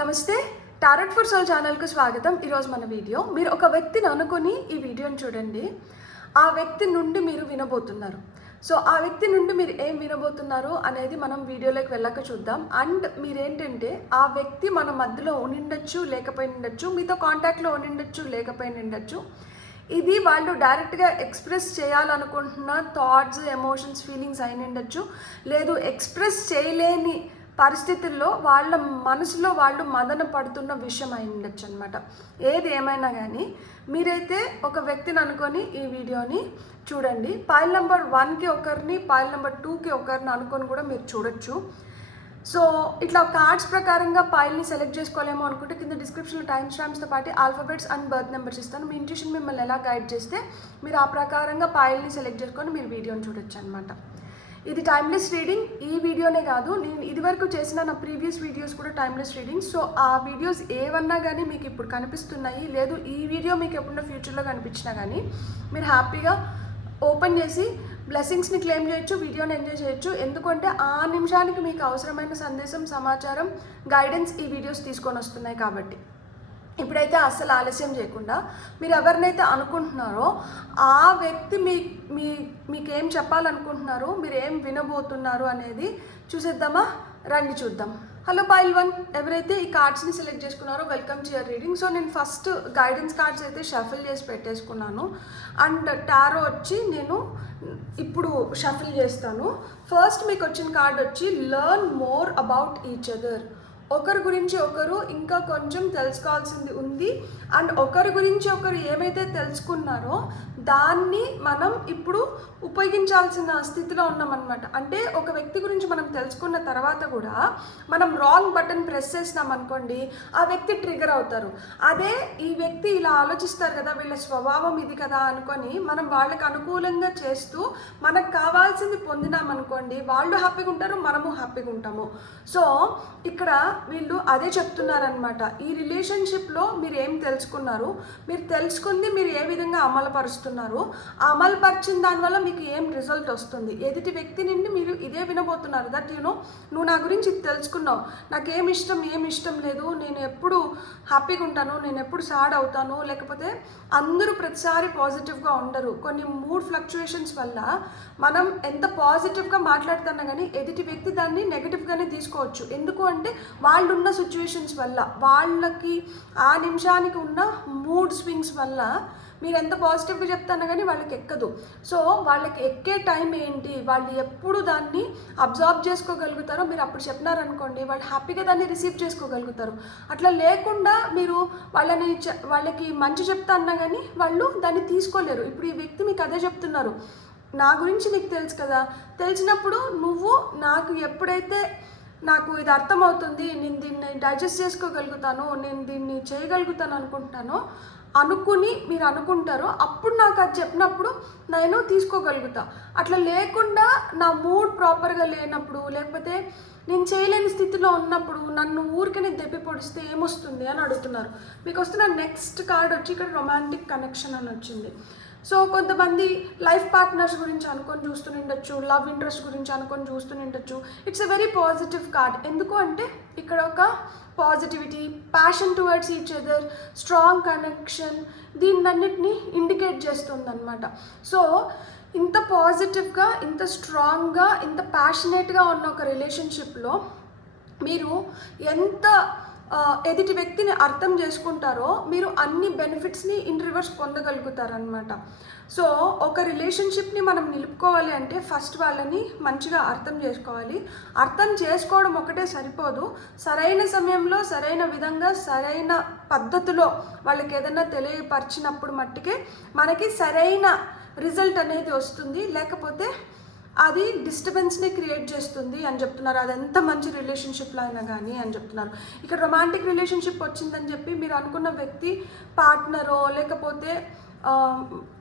నమస్తే, tarot for soul ఛానల్కు స్వాగతం. ఈరోజు మన వీడియో, మీరు ఒక వ్యక్తిని అనుకుని ఈ వీడియోని చూడండి. ఆ వ్యక్తి నుండి మీరు వినబోతున్నారు. సో ఆ వ్యక్తి నుండి మీరు ఏం వినబోతున్నారు అనేది మనం వీడియోలోకి వెళ్ళాక చూద్దాం. అండ్ మీరేంటంటే ఆ వ్యక్తి మన మధ్యలో ఉండిండొచ్చు, లేకపోయిండొచ్చు, మీతో కాంటాక్ట్లో ఉండిండొచ్చు, లేకపోయిండొచ్చు. ఇది వాళ్ళు డైరెక్ట్గా ఎక్స్ప్రెస్ చేయాలనుకుంటున్న థాట్స్, ఎమోషన్స్, ఫీలింగ్స్ అయినండొచ్చు. లేదు ఎక్స్ప్రెస్ చేయలేని పరిస్థితుల్లో వాళ్ళ మనసులో వాళ్ళు మదన పడుతున్న విషయం అయి ఉండొచ్చు అనమాట. ఏది ఏమైనా కానీ మీరైతే ఒక వ్యక్తిని అనుకొని ఈ వీడియోని చూడండి. పైల్ నెంబర్ 1కి ఒకరిని, పైల్ నెంబర్ 2కి ఒకరిని అనుకొని కూడా మీరు చూడొచ్చు. సో ఇట్లా కార్డ్స్ ప్రకారంగా పైల్ని సెలెక్ట్ చేసుకోలేమో అనుకుంటే కింద డిస్క్రిప్షన్లో టైమ్ స్టాంప్స్తో పాటు ఆల్ఫాబెట్స్ అండ్ బర్త్ నెంబర్స్ ఇస్తాను. మీ ఇంట్యూషన్ మిమ్మల్ని ఎలా గైడ్ చేస్తే మీరు ఆ ప్రకారంగా పైల్ని సెలెక్ట్ చేసుకొని మీరు వీడియోని చూడొచ్చు అనమాట. ఇది టైమ్లెస్ రీడింగ్. ఈ వీడియోనే కాదు, నేను ఇదివరకు చేసిన నా ప్రీవియస్ వీడియోస్ కూడా టైమ్లెస్ రీడింగ్. సో ఆ వీడియోస్ ఏవన్నా కానీ మీకు ఇప్పుడు కనిపిస్తున్నాయి, లేదు ఈ వీడియో మీకు ఎప్పుడన్నా ఫ్యూచర్లో కనిపించినా కానీ మీరు హ్యాపీగా ఓపెన్ చేసి బ్లెస్సింగ్స్ని క్లెయిమ్ చేయొచ్చు, వీడియోని ఎంజాయ్ చేయొచ్చు. ఎందుకంటే ఆ నిమిషానికి మీకు అవసరమైన సందేశం, సమాచారం, గైడెన్స్ ఈ వీడియోస్ తీసుకొని వస్తున్నాయి కాబట్టి. ఇప్పుడైతే అస్సలు ఆలస్యం చేయకుండా మీరు ఎవరినైతే అనుకుంటున్నారో ఆ వ్యక్తి మీకేం చెప్పాలనుకుంటున్నారు, మీరు ఏం వినబోతున్నారు అనేది చూసేద్దామా? రండి చూద్దాం. హలో పైల్ 1, ఎవరైతే ఈ కార్డ్స్ని సెలెక్ట్ చేసుకున్నారో welcome to your reading. So నేను ఫస్ట్ గైడెన్స్ కార్డ్స్ అయితే షఫిల్ చేసి పెట్టేసుకున్నాను. అండ్ టారో వచ్చి నేను ఇప్పుడు షఫిల్ చేస్తాను. ఫస్ట్ మీకు వచ్చిన కార్డ్ వచ్చి learn more about each other. ఒకరి గురించి ఒకరు ఇంకా కొంచెం తెలుసుకోవాల్సింది ఉంది. అండ్ ఒకరి గురించి ఒకరు ఏమైతే తెలుసుకున్నారో దాన్ని మనం ఇప్పుడు ఉపయోగించాల్సిన స్థితిలో ఉన్నామన్నమాట. అంటే ఒక వ్యక్తి గురించి మనం తెలుసుకున్న తర్వాత కూడా మనం రాంగ్ బటన్ ప్రెస్ చేసినాం అనుకోండి, ఆ వ్యక్తి ట్రిగర్ అవుతారు. అదే ఈ వ్యక్తి ఇలా ఆలోచిస్తారు కదా, వీళ్ళ స్వభావం ఇది కదా అనుకొని మనం వాళ్ళకి అనుకూలంగా చేస్తూ మనకు కావాల్సింది పొందినామనుకోండి, వాళ్ళు హ్యాపీగా ఉంటారు, మనము హ్యాపీగా ఉంటాము. సో ఇక్కడ వీళ్ళు అదే చెప్తున్నారనమాట. ఈ రిలేషన్షిప్లో మీరు ఏం తెలుసుకున్నారు, మీరు తెలుసుకుంది మీరు ఏ విధంగా అమలుపరుస్తున్నారు, ఆ అమలుపరిచిన దానివల్ల మీకు ఏం రిజల్ట్ వస్తుంది. ఎదుటి వ్యక్తి నుండి మీరు ఇదే వినబోతున్నారు. దట్ నువ్వు నా గురించి ఇది తెలుసుకున్నావు, నాకేం ఇష్టం ఏం ఇష్టం లేదు, నేను ఎప్పుడు హ్యాపీగా ఉంటాను, నేను ఎప్పుడు సాడ్ అవుతాను, లేకపోతే అందరూ ప్రతిసారి పాజిటివ్గా ఉండరు. కొన్ని మూడ్ ఫ్లక్చుయేషన్స్ వల్ల మనం ఎంత పాజిటివ్గా మాట్లాడుతున్నా కానీ ఎదుటి వ్యక్తి దాన్ని నెగిటివ్గానే తీసుకోవచ్చు. ఎందుకు అంటే వాళ్ళు ఉన్న సిచ్యువేషన్స్ వల్ల, వాళ్ళకి ఆ నిమిషానికి ఉన్న మూడ్ స్వింగ్స్ వల్ల మీరు ఎంత పాజిటివ్గా చెప్తానా కానీ వాళ్ళకి ఎక్కదు. సో వాళ్ళకి ఎక్కే టైం ఏంటి, వాళ్ళు ఎప్పుడు దాన్ని అబ్జర్వ్ చేసుకోగలుగుతారో మీరు అప్పుడు చెప్పినారనుకోండి, వాళ్ళు హ్యాపీగా దాన్ని రిసీవ్ చేసుకోగలుగుతారు. అట్లా లేకుండా మీరు వాళ్ళకి మంచి చెప్తా అన్నా కానీ వాళ్ళు దాన్ని తీసుకోలేరు. ఇప్పుడు ఈ వ్యక్తి మీకు అదే చెప్తున్నారు, నా గురించి నీకు తెలుసు కదా, తెలిసినప్పుడు నువ్వు నాకు ఎప్పుడైతే నాకు ఇది అర్థమవుతుంది, నేను దీన్ని డైజెస్ట్ చేసుకోగలుగుతాను, నేను దీన్ని చేయగలుగుతాను అనుకుని మీరు అనుకుంటారో అప్పుడు నాకు అది చెప్పినప్పుడు నేను తీసుకోగలుగుతా. అట్లా లేకుండా నా మూడ్ ప్రాపర్గా లేనప్పుడు, లేకపోతే నేను చేయలేని స్థితిలో ఉన్నప్పుడు నన్ను ఊరికనే దెబ్బి పొడిస్తే ఏమొస్తుంది అని అడుగుతున్నారు. మీకు వస్తున్న నెక్స్ట్ కార్డ్ వచ్చి ఇక్కడ రొమాంటిక్ కనెక్షన్ అని వచ్చింది. సో కొంతమంది లైఫ్ పార్ట్నర్స్ గురించి అనుకొని చూస్తుండొచ్చు, లవ్ ఇంట్రెస్ట్ గురించి అనుకొని చూస్తుండొచ్చు. It's a very positive card. ఎందుకు అంటే ఇక్కడ ఒక positivity, passion towards each other, strong connection, దీన్నన్నిటిని ఇండికేట్ చేస్తుందన్నమాట. సో ఇంత పాజిటివ్గా, ఇంత స్ట్రాంగ్గా, ఇంత ప్యాషనేట్గా ఉన్న ఒక రిలేషన్షిప్లో మీరు ఎంత ఎదుటి వ్యక్తిని అర్థం చేసుకుంటారో మీరు అన్ని బెనిఫిట్స్ని ఇన్ రివర్స్ పొందగలుగుతారనమాట. సో ఒక రిలేషన్షిప్ని మనం నిలుపుకోవాలి అంటే ఫస్ట్ వాళ్ళని మంచిగా అర్థం చేసుకోవాలి. అర్థం చేసుకోవడం ఒకటే సరిపోదు, సరైన సమయంలో, సరైన విధంగా, సరైన పద్ధతిలో వాళ్ళకి ఏదైనా తెలియపరిచినప్పుడు మట్టుకే మనకి సరైన రిజల్ట్ అనేది వస్తుంది. లేకపోతే అది డిస్టర్బెన్స్ని క్రియేట్ చేస్తుంది అని చెప్తున్నారు. అది ఎంత మంచి రిలేషన్షిప్లో అయినా కానీ అని చెప్తున్నారు. ఇక్కడ రొమాంటిక్ రిలేషన్షిప్ వచ్చిందని చెప్పి మీరు అనుకున్న వ్యక్తి పార్ట్నరో లేకపోతే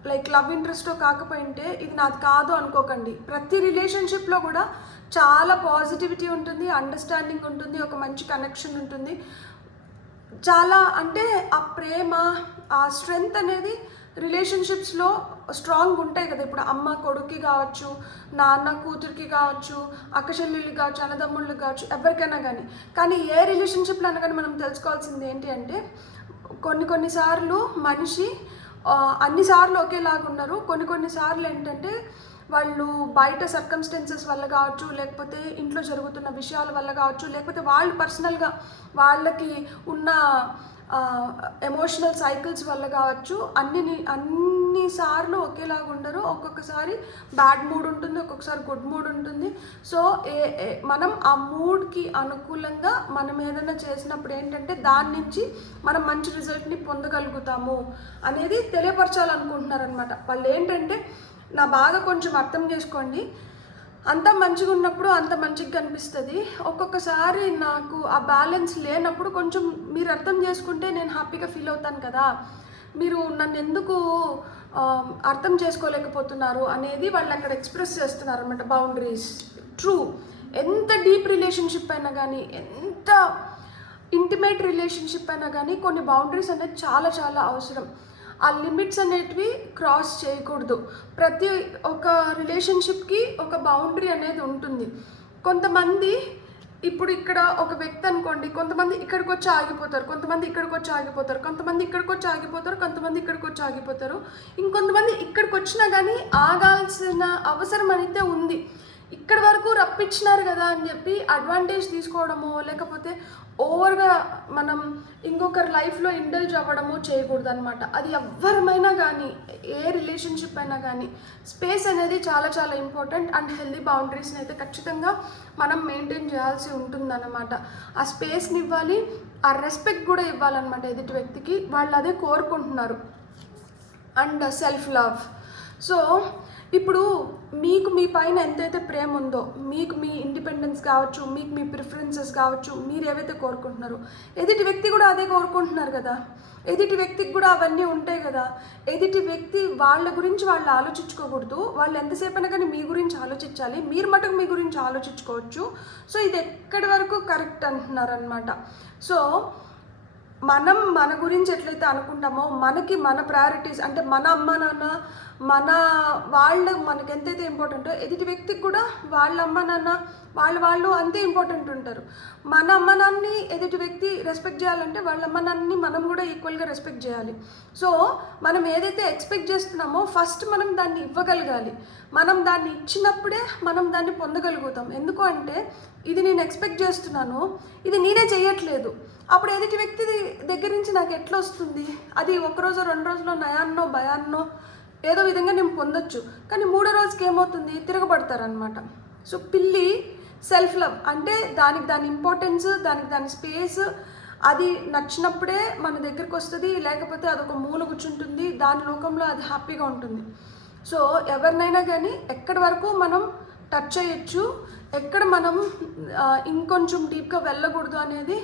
లైక్ లవ్ ఇంట్రెస్టో కాకపోయింటే ఇది నాది కాదు అనుకోకండి. ప్రతి రిలేషన్షిప్లో కూడా చాలా పాజిటివిటీ ఉంటుంది, అండర్స్టాండింగ్ ఉంటుంది, ఒక మంచి కనెక్షన్ ఉంటుంది. చాలా అంటే ఆ ప్రేమ, ఆ స్ట్రెంగ్త్ అనేది రిలేషన్షిప్స్లో స్ట్రాంగ్ ఉంటాయి కదా. ఇప్పుడు అమ్మ కొడుక్కి కావచ్చు, నాన్న కూతురికి కావచ్చు, అక్క చెల్లెళ్ళకి కావచ్చు, అన్నదమ్ముళ్ళకి కావచ్చు, ఎవరికైనా కానీ ఏ రిలేషన్షిప్లో అయినా కానీ మనం తెలుసుకోవాల్సింది ఏంటి అంటే కొన్నిసార్లు మనిషి అన్నిసార్లు ఒకేలాగా ఉన్నారు. కొన్నిసార్లు ఏంటంటే వాళ్ళు బయట సర్కమ్స్టెన్సెస్ వల్ల కావచ్చు, లేకపోతే ఇంట్లో జరుగుతున్న విషయాల వల్ల కావచ్చు, లేకపోతే వాళ్ళు పర్సనల్గా వాళ్ళకి ఉన్న ఎమోషనల్ సైకిల్స్ వల్ల కావచ్చు, అన్నిసార్లు ఒకేలాగా ఉండరు. ఒక్కొక్కసారి బ్యాడ్ మూడ్ ఉంటుంది, ఒక్కొక్కసారి గుడ్ మూడ్ ఉంటుంది. సో మనం ఆ మూడ్కి అనుకూలంగా మనం ఏదైనా చేసినప్పుడు ఏంటంటే దాని నుంచి మనం మంచి రిజల్ట్ని పొందగలుగుతాము అనేది తెలియపరచాలనుకుంటున్నారనమాట. వాళ్ళు ఏంటంటే నా బాధ కొంచెం అర్థం చేసుకోండి, అంత మంచిగా ఉన్నప్పుడు అంత మంచిగా కనిపిస్తుంది. ఒక్కొక్కసారి నాకు ఆ బ్యాలెన్స్ లేనప్పుడు కొంచెం మీరు అర్థం చేసుకుంటే నేను హ్యాపీగా ఫీల్ అవుతాను కదా, మీరు నన్ను ఎందుకు అర్థం చేసుకోలేకపోతున్నారు అనేది వాళ్ళు అక్కడ ఎక్స్ప్రెస్ చేస్తున్నారు అనమాట. Boundaries true. ఎంత డీప్ రిలేషన్షిప్ అయినా కానీ, ఎంత ఇంటిమేట్ రిలేషన్షిప్ అయినా కానీ కొన్ని బౌండరీస్ అనేది చాలా చాలా అవసరం. ఆ లిమిట్స్ అనేటివి క్రాస్ చేయకూడదు. ప్రతి ఒక్క రిలేషన్షిప్కి ఒక బౌండరీ అనేది ఉంటుంది. కొంతమంది ఇప్పుడు ఇక్కడ ఒక వ్యక్తి అనుకోండి, కొంతమంది ఇక్కడికి వచ్చి ఆగిపోతారు, కొంతమంది ఇక్కడికి వచ్చి ఆగిపోతారు, కొంతమంది ఇక్కడికి వచ్చి ఆగిపోతారు, కొంతమంది ఇక్కడికి వచ్చి ఆగిపోతారు, ఇంకొంతమంది ఇక్కడికి వచ్చినా కానీ ఆగాల్సిన అవసరం అయితే ఉంది. ఇక్కడి వరకు రప్పించినారు కదా అని చెప్పి అడ్వాంటేజ్ తీసుకోవడము, లేకపోతే ఓవర్గా మనం ఇంకొకరి లైఫ్లో ఇండల్జ్ అవ్వడము చేయకూడదు అనమాట. అది ఎవరమైనా కానీ, ఏ రిలేషన్షిప్ అయినా కానీ స్పేస్ అనేది చాలా చాలా ఇంపార్టెంట్. అండ్ హెల్దీ బౌండరీస్ని అయితే ఖచ్చితంగా మనం మెయింటైన్ చేయాల్సి ఉంటుందన్నమాట. ఆ స్పేస్ని ఇవ్వాలి, ఆ రెస్పెక్ట్ కూడా ఇవ్వాలన్నమాట ఎదుటి వ్యక్తికి. వాళ్ళు అదే కోరుకుంటున్నారు. And self love. సో ఇప్పుడు మీకు మీ పైన ఎంతైతే ప్రేమ ఉందో, మీకు మీ ఇండిపెండెన్స్ కావచ్చు, మీకు మీ ప్రిఫరెన్సెస్ కావచ్చు, మీరు ఏవైతే కోరుకుంటున్నారో ఎదుటి వ్యక్తి కూడా అదే కోరుకుంటున్నారు కదా. ఎదుటి వ్యక్తికి కూడా అవన్నీ ఉంటాయి కదా. ఎదుటి వ్యక్తి వాళ్ళ గురించి వాళ్ళు ఆలోచించుకోకూడదు. వాళ్ళు ఎంతసేపు అయినా కానీ మీ గురించి ఆలోచించాలి, మీరు మటుకు మీ గురించి ఆలోచించుకోవచ్చు. సో ఇది ఎక్కడి వరకు కరెక్ట్ అంటున్నారనమాట. సో మనం మన గురించి ఎట్లయితే అనుకుంటామో, మనకి మన ప్రయారిటీస్ అంటే మన అమ్మ నాన్న, వాళ్ళు మనకి ఎంతైతే ఇంపార్టెంటో ఎదుటి వ్యక్తికి కూడా వాళ్ళ అమ్మ నాన్న వాళ్ళు అంతే ఇంపార్టెంట్ ఉంటారు. మన అమ్మ నాన్నని ఎదుటి వ్యక్తి రెస్పెక్ట్ చేయాలంటే వాళ్ళ అమ్మ నాన్నని మనం కూడా ఈక్వల్గా రెస్పెక్ట్ చేయాలి. సో మనం ఏదైతే ఎక్స్పెక్ట్ చేస్తున్నామో ఫస్ట్ మనం దాన్ని ఇవ్వగలగాలి. మనం దాన్ని ఇచ్చినప్పుడే మనం దాన్ని పొందగలుగుతాం. ఎందుకు అంటే ఇది నేను ఎక్స్పెక్ట్ చేస్తున్నాను, ఇది నేనే చేయట్లేదు, అప్పుడు ఎదుటి వ్యక్తి దగ్గర నుంచి నాకు ఎట్లా వస్తుంది? అది ఒకరోజు 2 రోజుల్లో నయాన్నో భయాన్నో ఏదో విధంగా నేను పొందొచ్చు, కానీ 3వ రోజుకి ఏమవుతుంది? తిరగబడతారనమాట. సో పిల్లి సెల్ఫ్ లవ్ అంటే దాని ఇంపార్టెన్స్, దాని స్పేస్, అది నచ్చినప్పుడే మన దగ్గరికి వస్తుంది, లేకపోతే అదొక మూల కూర్చుంటుంది, దాని లోకంలో అది హ్యాపీగా ఉంటుంది. సో ఎవరినైనా కానీ ఎక్కడి వరకు మనం టచ్ చేయొచ్చు, ఎక్కడ మనం ఇంకొంచెం డీప్గా వెళ్ళకూడదు అనేది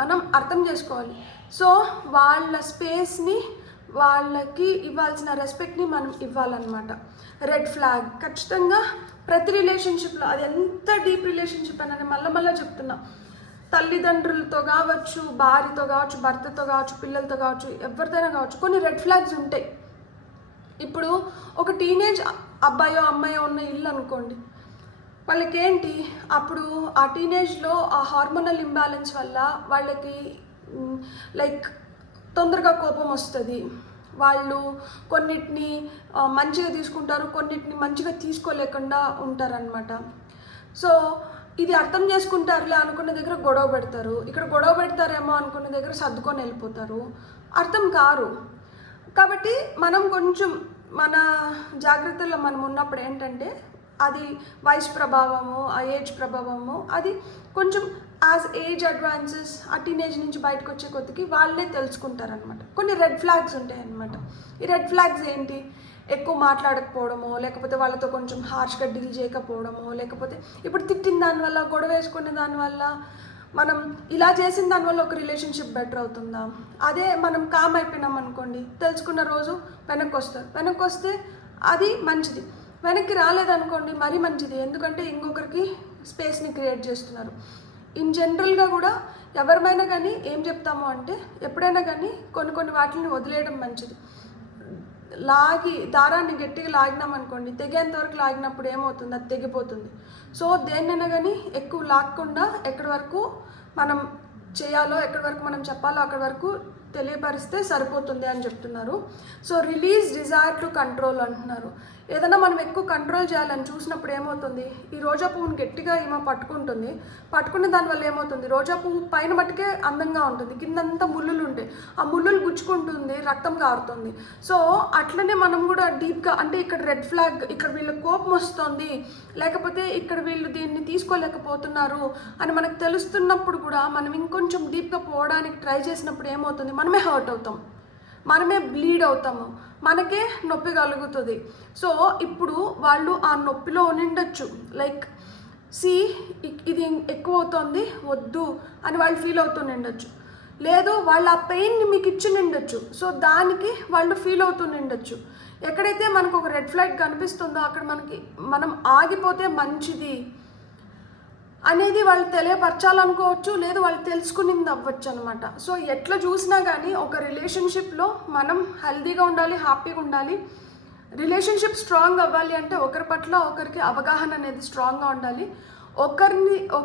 మనం అర్థం చేసుకోవాలి. సో వాళ్ళ స్పేస్ని, వాళ్ళకి ఇవ్వాల్సిన రెస్పెక్ట్ని మనం ఇవ్వాలన్నమాట. రెడ్ ఫ్లాగ్ ఖచ్చితంగా ప్రతి రిలేషన్షిప్లో, అది ఎంత డీప్ రిలేషన్షిప్ అని మళ్ళీ చెప్తున్నా, తల్లిదండ్రులతో కావచ్చు, భార్యతో కావచ్చు, భర్తతో కావచ్చు, పిల్లలతో కావచ్చు, ఎవరితోనైనా కావచ్చు, కొన్ని రెడ్ ఫ్లాగ్స్ ఉంటాయి. ఇప్పుడు ఒక టీనేజ్ అబ్బాయో అమ్మాయో ఉన్న ఇల్లు అనుకోండి, వాళ్ళకేంటి అప్పుడు ఆ టీనేజ్లో ఆ హార్మోనల్ ఇంబ్యాలెన్స్ వల్ల వాళ్ళకి లైక్ తొందరగా కోపం వస్తుంది. వాళ్ళు కొన్నిటిని మంచిగా తీసుకుంటారు, కొన్నిటిని మంచిగా తీసుకోలేకుండా ఉంటారనమాట. సో ఇది అర్థం చేసుకుంటారులే అనుకున్న దగ్గర గొడవ పెడతారు, ఇక్కడ గొడవ పెడతారేమో అనుకున్న దగ్గర సర్దుకొని వెళ్ళిపోతారు, అర్థం కారు. కాబట్టి మనం కొంచెం మన జాగ్రత్తల్లో మనం ఉన్నప్పుడు ఏంటంటే అది వయసు ప్రభావము, ఆ ఏజ్ ప్రభావము, అది కొంచెం యాజ్ ఏజ్ అడ్వాన్సెస్ ఆ టీనేజ్ నుంచి బయటకు వచ్చే కొద్దికి వాళ్ళే తెలుసుకుంటారనమాట. కొన్ని రెడ్ ఫ్లాగ్స్ ఉంటాయి అన్నమాట. ఈ రెడ్ ఫ్లాగ్స్ ఏంటి? ఎక్కువ మాట్లాడకపోవడమో, లేకపోతే వాళ్ళతో కొంచెం హార్ష్గా డీల్ చేయకపోవడమో, లేకపోతే ఇప్పుడు తిట్టిన దానివల్ల, గొడవ వేసుకునే దానివల్ల, మనం ఇలా చేసిన దానివల్ల ఒక రిలేషన్షిప్ బెటర్ అవుతుందా? అదే మనం కామ్ అయిపోయినాం అనుకోండి, తెలుసుకున్న రోజు వెనక్కి వస్తే అది మంచిది, వెనక్కి రాలేదనుకోండి మరీ మంచిది. ఎందుకంటే ఇంకొకరికి స్పేస్ని క్రియేట్ చేస్తున్నారు. ఇన్ జనరల్గా కూడా ఎవరిమైనా కానీ ఏం చెప్తాము అంటే ఎప్పుడైనా కానీ కొన్ని వాటిని వదిలేయడం మంచిది. దారాన్ని గట్టిగా లాగినాం అనుకోండి, తెగేంత వరకు లాగినప్పుడు ఏమవుతుంది, అది తెగిపోతుంది. సో దేన్నైనా కానీ ఎక్కువ లాగకుండా ఎక్కడి వరకు మనం చేయాలో, ఎక్కడి వరకు మనం చెప్పాలో అక్కడి వరకు తెలియపరిస్తే సరిపోతుంది అని చెప్తున్నారు. So release desire to control అంటున్నారు. ఏదైనా మనం ఎక్కువ కంట్రోల్ చేయాలని చూసినప్పుడు ఏమవుతుంది, ఈ రోజా పువ్వుని గట్టిగా ఏమో పట్టుకున్న దానివల్ల ఏమవుతుంది, రోజా పువ్వు పైన మట్టుకే అందంగా ఉంటుంది, కిందంతా ముళ్ళులు ఉంటాయి, ఆ ముళ్ళులు గుచ్చుకుంటుంది, రక్తం కారుతుంది. సో అట్లనే మనం కూడా డీప్గా అంటే ఇక్కడ రెడ్ ఫ్లాగ్, ఇక్కడ వీళ్ళకి కోపం వస్తుంది, లేకపోతే ఇక్కడ వీళ్ళు దీన్ని తీసుకోలేకపోతున్నారు అని మనకు తెలుస్తున్నప్పుడు కూడా మనం ఇంకొంచెం డీప్గా పోవడానికి ట్రై చేసినప్పుడు ఏమవుతుంది, మనమే హర్ట్ అవుతాం, మనమే బ్లీడ్ అవుతాము, మనకే నొప్పి కలుగుతుంది. సో ఇప్పుడు వాళ్ళు ఆ నొప్పిలో ఉండిండొచ్చు, లైక్ ఇది ఎక్కువ అవుతుంది వద్దు అని వాళ్ళు ఫీల్ అవుతుండొచ్చు, లేదు వాళ్ళు ఆ పెయిన్ని మీకు ఇచ్చి నిండొచ్చు, సో దానికి వాళ్ళు ఫీల్ అవుతుండొచ్చు. ఎక్కడైతే మనకు ఒక రెడ్ ఫ్లాగ్ కనిపిస్తుందో అక్కడ మనం ఆగిపోతే మంచిది అనేది వాళ్ళు తెలియపరచాలనుకోవచ్చు, లేదు వాళ్ళు తెలుసుకునింది అవ్వచ్చు అనమాట. సో ఎట్లా చూసినా కానీ ఒక రిలేషన్షిప్లో మనం హెల్తీగా ఉండాలి, హ్యాపీగా ఉండాలి. రిలేషన్షిప్ స్ట్రాంగ్ అవ్వాలి అంటే ఒకరి పట్ల ఒకరికి అవగాహన అనేది స్ట్రాంగ్గా ఉండాలి,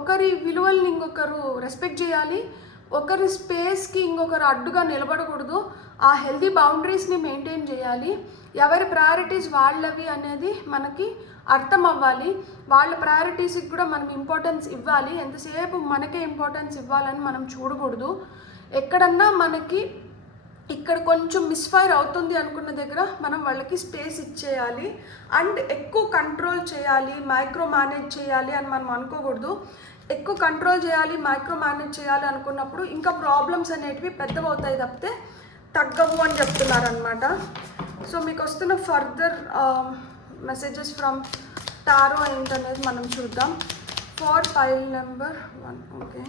ఒకరి విలువల్ని ఇంకొకరు రెస్పెక్ట్ చేయాలి, ఒకరి స్పేస్కి ఇంకొకరు అడ్డుగా నిలబడకూడదు, ఆ హెల్తీ బౌండరీస్ని మెయింటైన్ చేయాలి, ఎవరి ప్రయారిటీస్ వాళ్ళవి అనేది మనకి అర్థం అవ్వాలి, వాళ్ళ ప్రయారిటీస్కి కూడా మనం ఇంపార్టెన్స్ ఇవ్వాలి, ఎంతసేపు మనకే ఇంపార్టెన్స్ ఇవ్వాలని మనం చూడకూడదు. ఎక్కడన్నా మనకి ఇక్కడ కొంచెం మిస్ఫైర్ అవుతుంది అనుకున్న దగ్గర మనం వాళ్ళకి స్పేస్ ఇచ్చేయాలి, అండ్ ఎక్కువ కంట్రోల్ చేయాలి, మైక్రో మేనేజ్ చేయాలి అని మనం అనుకోకూడదు. ఎక్కువ కంట్రోల్ చేయాలి, మైక్రో మేనేజ్ చేయాలి అనుకున్నప్పుడు ఇంకా ప్రాబ్లమ్స్ అనేటివి పెద్దవవుతాయి తప్పితే తగ్గవు అని చెప్తున్నారు అనమాట. సో మీకు వస్తున్న ఫర్దర్ మెసేజెస్ ఫ్రమ్ టారో ఏంటనేది మనం చూద్దాం. For pile number 1. Okay,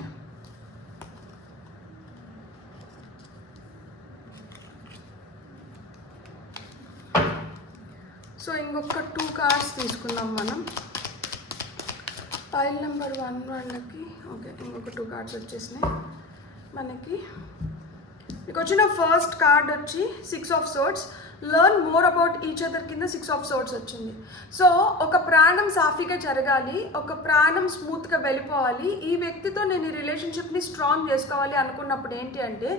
so ఇంకొక 2 కార్డ్స్ తీసుకుందాం మనం. పైల్ నెంబర్ 1 వాళ్ళకి ఓకే, ఇంకొక 2 కార్డ్స్ వచ్చేసినాయి మనకి. మీకు వచ్చిన ఫస్ట్ కార్డ్ వచ్చి 6 of swords, learn more about each other కింద 6 ఆఫ్ సోర్డ్స్ వచ్చింది. సో ఒక ప్రాణం సాఫీగా జరగాలి, ఒక ప్రాణం స్మూత్గా వెళ్ళిపోవాలి, ఈ వ్యక్తితో నేను ఈ రిలేషన్షిప్ని స్ట్రాంగ్ చేసుకోవాలి అనుకున్నప్పుడు ఏంటి అంటే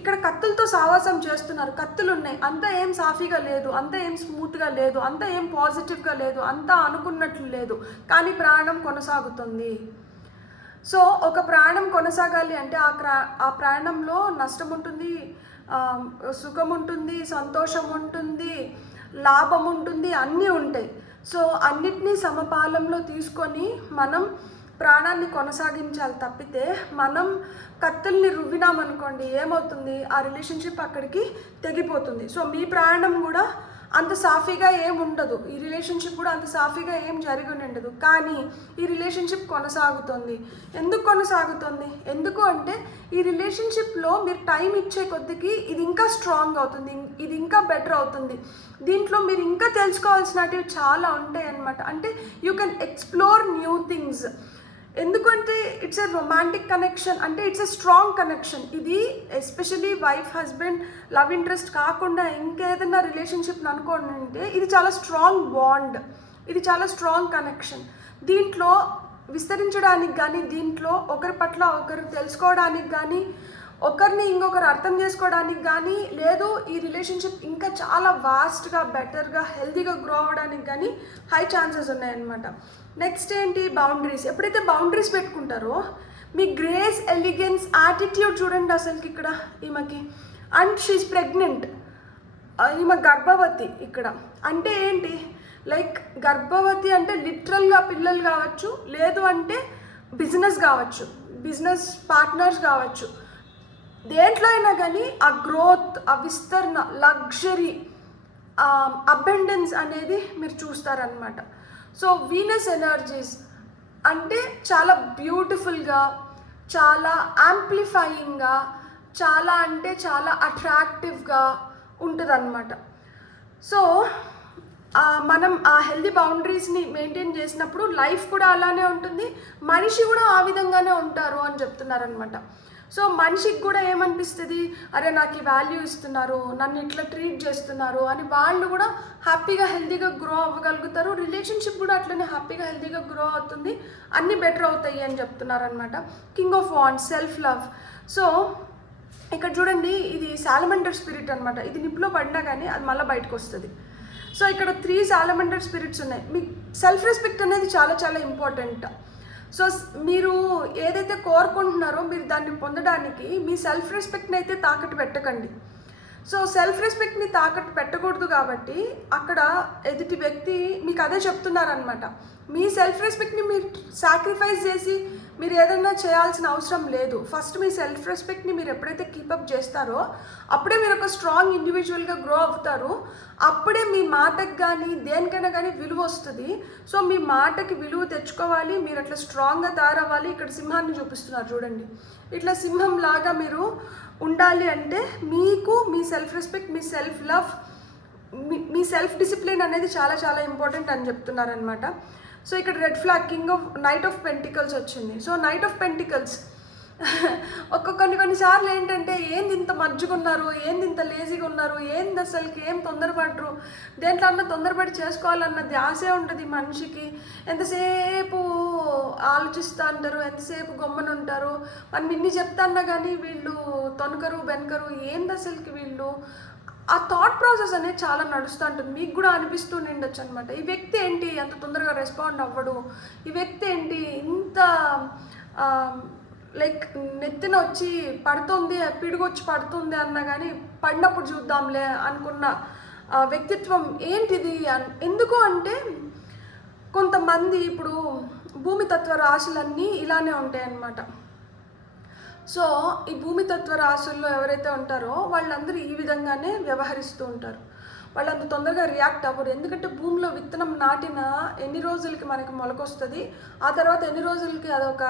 ఇక్కడ కత్తులతో సావాసం చేస్తున్నారు, కత్తులు ఉన్నాయి, అంతా ఏం సాఫీగా లేదు, అంతా ఏం స్మూత్గా లేదు, అంతా ఏం పాజిటివ్గా లేదు, అంతా అనుకున్నట్లు లేదు, కానీ ప్రాణం కొనసాగుతుంది. సో ఒక ప్రాణం కొనసాగాలి అంటే ఆ ప్రాణంలో నష్టం ఉంటుంది, సుఖం ఉంటుంది, సంతోషం ఉంటుంది, లాభం ఉంటుంది, అన్నీ ఉంటాయి. సో అన్నిటినీ సమపాలంలో తీసుకొని మనం ప్రాణాన్ని కొనసాగించాలి తప్పితే మనం కత్తుల్ని రువ్వినామనుకోండి ఏమవుతుంది, ఆ రిలేషన్షిప్ అక్కడికి తెగిపోతుంది. సో మీ ప్రాణం కూడా అంత సాఫీగా ఏం ఉండదు, ఈ రిలేషన్షిప్ కూడా అంత సాఫీగా ఏం జరిగి ఉండదు, కానీ ఈ రిలేషన్షిప్ కొనసాగుతుంది. ఎందుకు కొనసాగుతుంది, ఎందుకు అంటే ఈ రిలేషన్షిప్లో మీరు టైం ఇచ్చే కొద్దికి ఇది ఇంకా స్ట్రాంగ్ అవుతుంది, ఇది ఇంకా బెటర్ అవుతుంది, దీంట్లో మీరు ఇంకా తెలుసుకోవాల్సినవి చాలా ఉంటాయి అన్నమాట. అంటే you can explore new things. ఎందుకంటే ఇట్స్ ఎ రొమాంటిక్ కనెక్షన్, అంటే ఇట్స్ ఎ స్ట్రాంగ్ కనెక్షన్. ఇది especially wife husband love interest కాకుండా ఇంకేదైనా రిలేషన్షిప్ని అనుకోండి అంటే ఇది చాలా స్ట్రాంగ్ బాండ్, ఇది చాలా స్ట్రాంగ్ కనెక్షన్. దీంట్లో విస్తరించడానికి కానీ, దీంట్లో ఒకరి పట్ల ఒకరు తెలుసుకోవడానికి కానీ, ఒకరిని ఇంకొకరు అర్థం చేసుకోవడానికి కానీ, లేదు ఈ రిలేషన్షిప్ ఇంకా చాలా వాస్ట్గా బెటర్గా హెల్తీగా గ్రో అవ్వడానికి కానీ హై ఛాన్సెస్ ఉన్నాయన్నమాట. నెక్స్ట్ ఏంటి, బౌండరీస్. ఎప్పుడైతే బౌండరీస్ పెట్టుకుంటారో మీ గ్రేస్, ఎలిగెన్స్, యాటిట్యూడ్ చూడండి అసలుకి ఇక్కడ ఈమెకి. అండ్ షీఈస్ ప్రెగ్నెంట్, ఈమె గర్భవతి ఇక్కడ. అంటే ఏంటి, లైక్ గర్భవతి అంటే లిటరల్గా పిల్లలు కావచ్చు, లేదు అంటే బిజినెస్ కావచ్చు, బిజినెస్ పార్ట్నర్స్ కావచ్చు, దేంట్లో అయినా కానీ ఆ గ్రోత్, ఆ విస్తరణ, లగ్జరీ, అబెండెన్స్ అనేది మీరు చూస్తారనమాట. సో వీనస్ ఎనర్జీస్ అంటే చాలా బ్యూటిఫుల్గా, చాలా యాంప్లిఫైయింగ్గా, చాలా అంటే చాలా అట్రాక్టివ్గా ఉంటుంది అన్నమాట. సో మనం ఆ హెల్దీ బౌండరీస్ని మెయింటైన్ చేసినప్పుడు లైఫ్ కూడా అలానే ఉంటుంది, మనిషి కూడా ఆ విధంగానే ఉంటారు అని చెప్తున్నారనమాట. సో మనిషికి కూడా ఏమనిపిస్తుంది, అరే నాకు ఈ వాల్యూ ఇస్తున్నారు, నన్ను ఇట్లా ట్రీట్ చేస్తున్నారు అని వాళ్ళు కూడా హ్యాపీగా హెల్తీగా గ్రో అవ్వగలుగుతారు. రిలేషన్షిప్ కూడా అట్లనే హ్యాపీగా హెల్తీగా గ్రో అవుతుంది, అన్నీ బెటర్ అవుతాయి అని చెప్తున్నారు అనమాట. King of wands, self love. So ఇక్కడ చూడండి, ఇది సాలమండర్ స్పిరిట్ అనమాట. ఇది నిప్పులో పడినా కానీ అది మళ్ళీ బయటకు వస్తుంది. సో ఇక్కడ 3 సాలమండర్ స్పిరిట్స్ ఉన్నాయి. మీ సెల్ఫ్ రెస్పెక్ట్ అనేది చాలా చాలా ఇంపార్టెంట్. సో మీరు ఏదైతే కోరుకుంటున్నారో మీరు దాన్ని పొందడానికి మీ సెల్ఫ్ రెస్పెక్ట్ని అయితే తాకట్టు పెట్టకండి. సో సెల్ఫ్ రెస్పెక్ట్ని తాకట్టు పెట్టకూడదు కాబట్టి అక్కడ ఎదుటి వ్యక్తి మీకు అదే చెప్తున్నారనమాట. మీ సెల్ఫ్ రెస్పెక్ట్ని మీరు సాక్రిఫైస్ చేసి మీరు ఏదైనా చేయాల్సిన అవసరం లేదు. ఫస్ట్ మీ సెల్ఫ్ రెస్పెక్ట్ని మీరు ఎప్పుడైతే కీపప్ చేస్తారో అప్పుడే మీరు ఒక స్ట్రాంగ్ ఇండివిజువల్గా గ్రో అవుతారు. అప్పుడే మీ మాటకి కానీ దేనికైనా కానీ విలువ వస్తుంది. సో మీ మాటకి విలువ తెచ్చుకోవాలి, మీరు అట్లా స్ట్రాంగ్గా తయారవ్వాలి. ఇక్కడ సింహాన్ని చూపిస్తున్నారు చూడండి. ఇట్లా సింహం లాగా మీరు ఉండాలి అంటే మీకు మీ సెల్ఫ్ రెస్పెక్ట్, మీ సెల్ఫ్ లవ్, మీ సెల్ఫ్ డిసిప్లిన్ అనేది చాలా చాలా ఇంపార్టెంట్ అని చెప్తున్నారనమాట. సో ఇక్కడ red flag, king of knight of pentacles వచ్చింది. సో నైట్ ఆఫ్ పెంటికల్స్ కొన్నిసార్లు ఏంటంటే ఏంది ఇంత మజ్జుకున్నారు, ఏంది ఇంత లేజీగా ఉన్నారు, ఏంది అసలుకి ఏం తొందరపడరు, దేంట్లో అన్న తొందరపడి చేసుకోవాలన్న ధ్యాసే ఉంటుంది మనిషికి. ఎంతసేపు ఆలోచిస్తూ ఉంటారు, ఎంతసేపు గమ్మున ఉంటారు. మనం ఇన్ని చెప్తాన్నా కానీ వీళ్ళు తొనకరు బెనకరు, ఏంది అసలుకి వీళ్ళు. ఆ థాట్ ప్రాసెస్ అనేది చాలా నడుస్తూ ఉంటుంది. మీకు కూడా అనిపిస్తూ ఉండొచ్చు అనమాట, ఈ వ్యక్తి ఏంటి అంత తొందరగా రెస్పాండ్ అవ్వడు, ఈ వ్యక్తి ఏంటి ఇంత లైక్ నెత్తిన వచ్చి పడుతుంది, పిడుగొచ్చి పడుతుంది అన్నా కానీ పడినప్పుడు చూద్దాంలే అనుకున్న వ్యక్తిత్వం ఏంటిది. ఎందుకు అంటే కొంతమంది ఇప్పుడు భూమితత్వ రాశులన్నీ ఇలానే ఉంటాయి అన్నమాట. సో ఈ భూమితత్వ రాశుల్లో ఎవరైతే ఉంటారో వాళ్ళందరూ ఈ విధంగానే వ్యవహరిస్తూ ఉంటారు. వాళ్ళు అంత తొందరగా రియాక్ట్ అవ్వరు. ఎందుకంటే భూమిలో విత్తనం నాటిన ఎన్ని రోజులకి మనకి మొలకొస్తుంది, ఆ తర్వాత ఎన్ని రోజులకి అదొక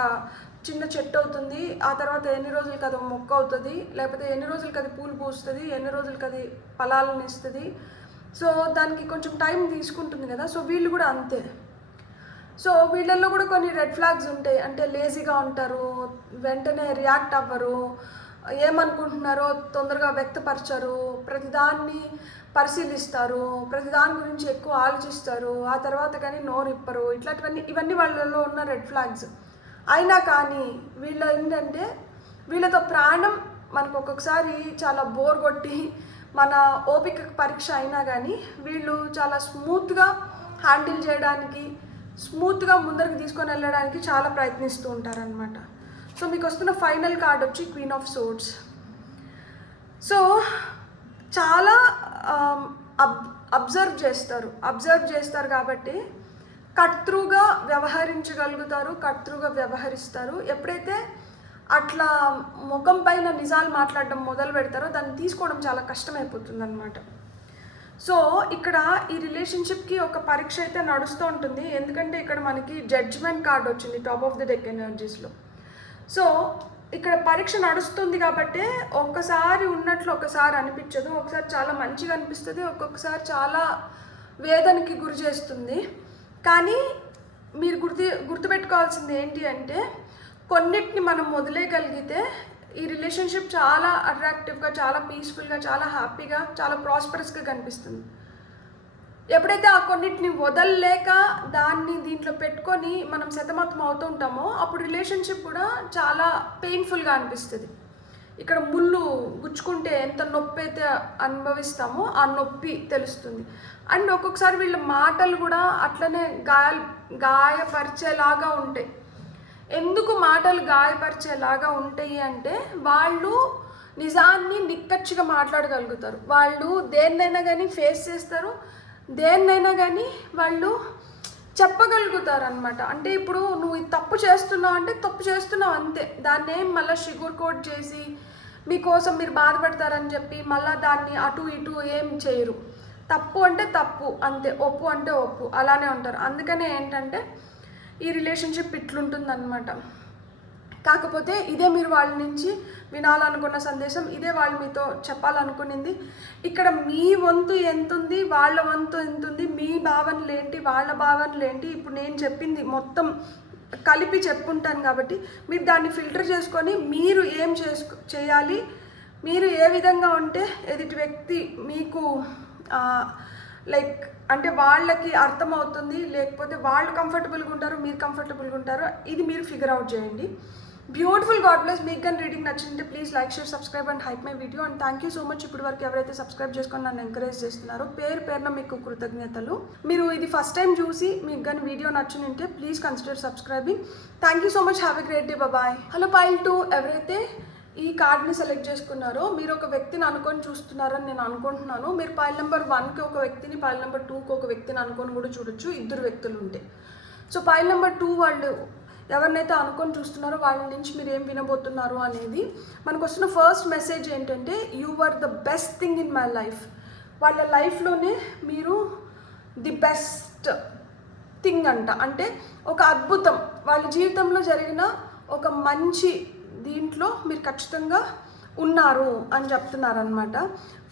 చిన్న చెట్టు అవుతుంది, ఆ తర్వాత ఎన్ని రోజులకి అది మొక్క అవుతుంది, లేకపోతే ఎన్ని రోజులకి అది పూలు పూస్తుంది, ఎన్ని రోజులకి అది ఫలాలను ఇస్తుంది. సో దానికి కొంచెం టైం తీసుకుంటుంది కదా. సో వీళ్ళు కూడా అంతే. సో వీళ్ళల్లో కూడా కొన్ని రెడ్ ఫ్లాగ్స్ ఉంటాయి. అంటే లేజీగా ఉంటారు, వెంటనే రియాక్ట్ అవ్వరు, ఏమనుకుంటున్నారో తొందరగా వ్యక్తపరచరు, ప్రతిదాన్ని పరిశీలిస్తారు, ప్రతిదాని గురించి ఎక్కువ ఆలోచిస్తారు, ఆ తర్వాత కానీ నోరిప్పరు. ఇవన్నీ వాళ్ళలో ఉన్న రెడ్ ఫ్లాగ్స్. అయినా కానీ వీళ్ళు ఏంటంటే వీళ్ళతో ప్రాణం మనకు ఒక్కొక్కసారి చాలా బోర్ కొట్టి మన ఓపిక పరీక్ష అయినా కానీ వీళ్ళు చాలా స్మూత్గా హ్యాండిల్ చేయడానికి, స్మూత్గా ముందరికి తీసుకొని వెళ్ళడానికి చాలా ప్రయత్నిస్తూ ఉంటారనమాట. సో మీకు వస్తున్న ఫైనల్ కార్డ్ వచ్చి క్వీన్ ఆఫ్ సోర్డ్స్. సో చాలా అబ్జర్వ్ చేస్తారు కాబట్టి కర్తృగా వ్యవహరిస్తారు. ఎప్పుడైతే అట్లా ముఖం పైన నిజాలు మాట్లాడడం మొదలు పెడతారో దాన్ని తీసుకోవడం చాలా కష్టమైపోతుంది అనమాట. సో ఇక్కడ ఈ రిలేషన్షిప్కి ఒక పరీక్ష అయితే నడుస్తూ ఉంటుంది. ఎందుకంటే ఇక్కడ మనకి జడ్జ్మెంట్ కార్డ్ వచ్చింది టాప్ ఆఫ్ ది డెక్ ఎనర్జీస్లో. సో ఇక్కడ పరీక్ష నడుస్తుంది కాబట్టి ఒక్కసారి ఉన్నట్లు ఒకసారి అనిపించదు, ఒకసారి చాలా మంచిగా అనిపిస్తుంది, ఒక్కొక్కసారి చాలా వేదనకి గురి చేస్తుంది. కానీ మీరు గుర్తుపెట్టుకోవాల్సింది ఏంటి అంటే కొన్నిటిని మనం వదిలేయగలిగితే ఈ రిలేషన్షిప్ చాలా అట్రాక్టివ్గా, చాలా పీస్ఫుల్గా, చాలా హ్యాపీగా, చాలా ప్రాస్పరస్గా కనిపిస్తుంది. ఎప్పుడైతే ఆ కొన్నిటిని వదలలేక దాన్ని దీంట్లో పెట్టుకొని మనం సతమతం అవుతూ ఉంటామో అప్పుడు రిలేషన్షిప్ కూడా చాలా పెయిన్ఫుల్గా అనిపిస్తుంది. ఇక్కడ ముళ్ళు గుచ్చుకుంటే ఎంత నొప్పి అయితే అనుభవిస్తామో ఆ నొప్పి తెలుస్తుంది. అండ్ ఒక్కొక్కసారి వీళ్ళ మాటలు కూడా అట్లనే గాయపరిచేలాగా ఉంటాయి. ఎందుకు మాటలు గాయపరిచేలాగా ఉంటాయి అంటే వాళ్ళు నిజాన్ని నిక్కచ్చిగా మాట్లాడగలుగుతారు. వాళ్ళు దేన్నైనా కానీ ఫేస్ చేస్తారు, దేన్నైనా కానీ వాళ్ళు చెప్పగలుగుతారు అనమాట. అంటే ఇప్పుడు నువ్వు తప్పు చేస్తున్నావు అంటే తప్పు చేస్తున్నావు అంతే, దాన్ని ఏం మళ్ళీ షుగర్ కోట్ చేసి మీకోసం మీరు బాధపడతారని చెప్పి మళ్ళీ దాన్ని అటు ఇటు ఏం చేయరు. తప్పు అంటే తప్పు అంతే, ఒప్పు అంటే ఒప్పు, అలానే ఉంటారు. అందుకనే ఏంటంటే ఈ రిలేషన్షిప్ ఇట్లుంటుందన్నమాట. కాకపోతే ఇదే మీరు వాళ్ళ నుంచి వినాలనుకున్న సందేశం, ఇదే వాళ్ళు మీతో చెప్పాలనుకునింది. ఇక్కడ మీ వంతు ఎంత ఉంది, వాళ్ళ వంతు ఎంత ఉంది, మీ భావనలు ఏంటి, వాళ్ళ భావనలు ఏంటి, ఇప్పుడు నేను చెప్పింది మొత్తం కలిపి చెప్పుంటాను కాబట్టి మీరు దాన్ని ఫిల్టర్ చేసుకొని మీరు ఏం చేయాలి, మీరు ఏ విధంగా ఉంటే ఎదుటి వ్యక్తి మీకు లైక్ అంటే వాళ్ళకి అర్థమవుతుంది, లేకపోతే వాళ్ళు కంఫర్టబుల్గా ఉంటారు, మీరు కంఫర్టబుల్గా ఉంటారు, ఇది మీరు ఫిగర్ అవుట్ చేయండి. Beautiful God bless. మీకు కానీ రీడింగ్ నచ్చింటే please like, share, subscribe and hype my video. And thank you so much ఇప్పటి వరకు ఎవరైతే సబ్స్క్రైబ్ చేసుకొని నన్ను ఎంకరేజ్ చేస్తున్నారో పేరున మీకు కృతజ్ఞతలు. మీరు ఇది ఫస్ట్ టైం చూసి మీకు కానీ వీడియో నచ్చింటే please consider subscribing. Thank you so much. Have a great day. Bye. Hello pile 2 ఎవరైతే ఈ కార్డ్ని సెలెక్ట్ చేసుకున్నారో మీరు ఒక వ్యక్తిని అనుకొని చూస్తున్నారని నేను అనుకుంటున్నాను. మీరు పైల్ నెంబర్ 1కి ఒక వ్యక్తిని, పైల్ నెంబర్ 2కి ఒక వ్యక్తిని అనుకొని కూడా చూడొచ్చు, 2 వ్యక్తులు ఉంటే. సో పైల్ నెంబర్ 2 వాళ్ళు ఎవరినైతే అనుకొని చూస్తున్నారో వాళ్ళ నుంచి మీరు ఏం వినబోతున్నారు అనేది మనకు వస్తున్న ఫస్ట్ మెసేజ్ ఏంటంటే, you are the best thing in my life. వాళ్ళ లైఫ్లోనే మీరు ది బెస్ట్ థింగ్ అంటే ఒక అద్భుతం వాళ్ళ జీవితంలో జరిగిన ఒక మంచి దీంట్లో మీరు ఖచ్చితంగా ఉన్నారు అని చెప్తున్నారనమాట.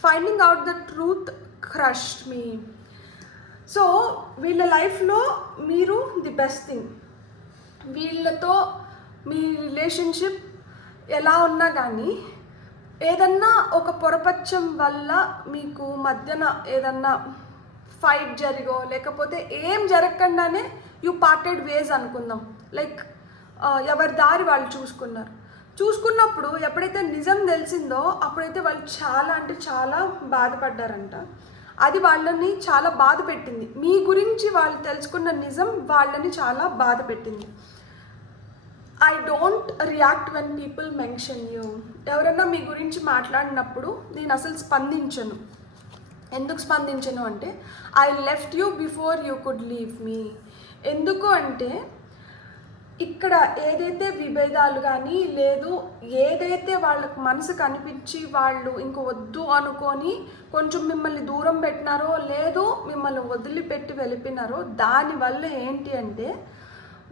Finding out the truth crushed me. So వీళ్ళ లైఫ్లో మీరు ది బెస్ట్ థింగ్. వీళ్ళతో మీ రిలేషన్షిప్ ఎలా ఉన్నా కానీ ఏదన్నా ఒక పొరపచ్చం వల్ల మీకు మధ్యన ఏదన్నా ఫైట్ జరిగో లేకపోతే ఏం జరగకుండానే యూ పార్టెడ్ వేస్ అనుకుందాం. లైక్ ఎవరి దారి వాళ్ళు చూసుకున్నప్పుడు ఎప్పుడైతే నిజం తెలిసిందో అప్పుడైతే వాళ్ళు చాలా అంటే చాలా బాధపడ్డారంట. అది వాళ్ళని చాలా బాధ పెట్టింది. మీ గురించి వాళ్ళు తెలుసుకున్న నిజం వాళ్ళని చాలా బాధ పెట్టింది. I don't react when people mention you. ఎవరన్నా మీ గురించి మాట్లాడినప్పుడు నేను అసలు స్పందించను. ఎందుకు స్పందించను అంటే I left you before you could leave me. ఎందుకు అంటే ఇక్కడ ఏదైతే విభేదాలు కానీ లేదు ఏదైతే వాళ్ళకు మనసుకు అనిపించి వాళ్ళు ఇంక వద్దు అనుకొని కొంచెం మిమ్మల్ని దూరం పెట్టినారో లేదు మిమ్మల్ని వదిలిపెట్టి వెళ్ళిపోయినారో దానివల్ల ఏంటి అంటే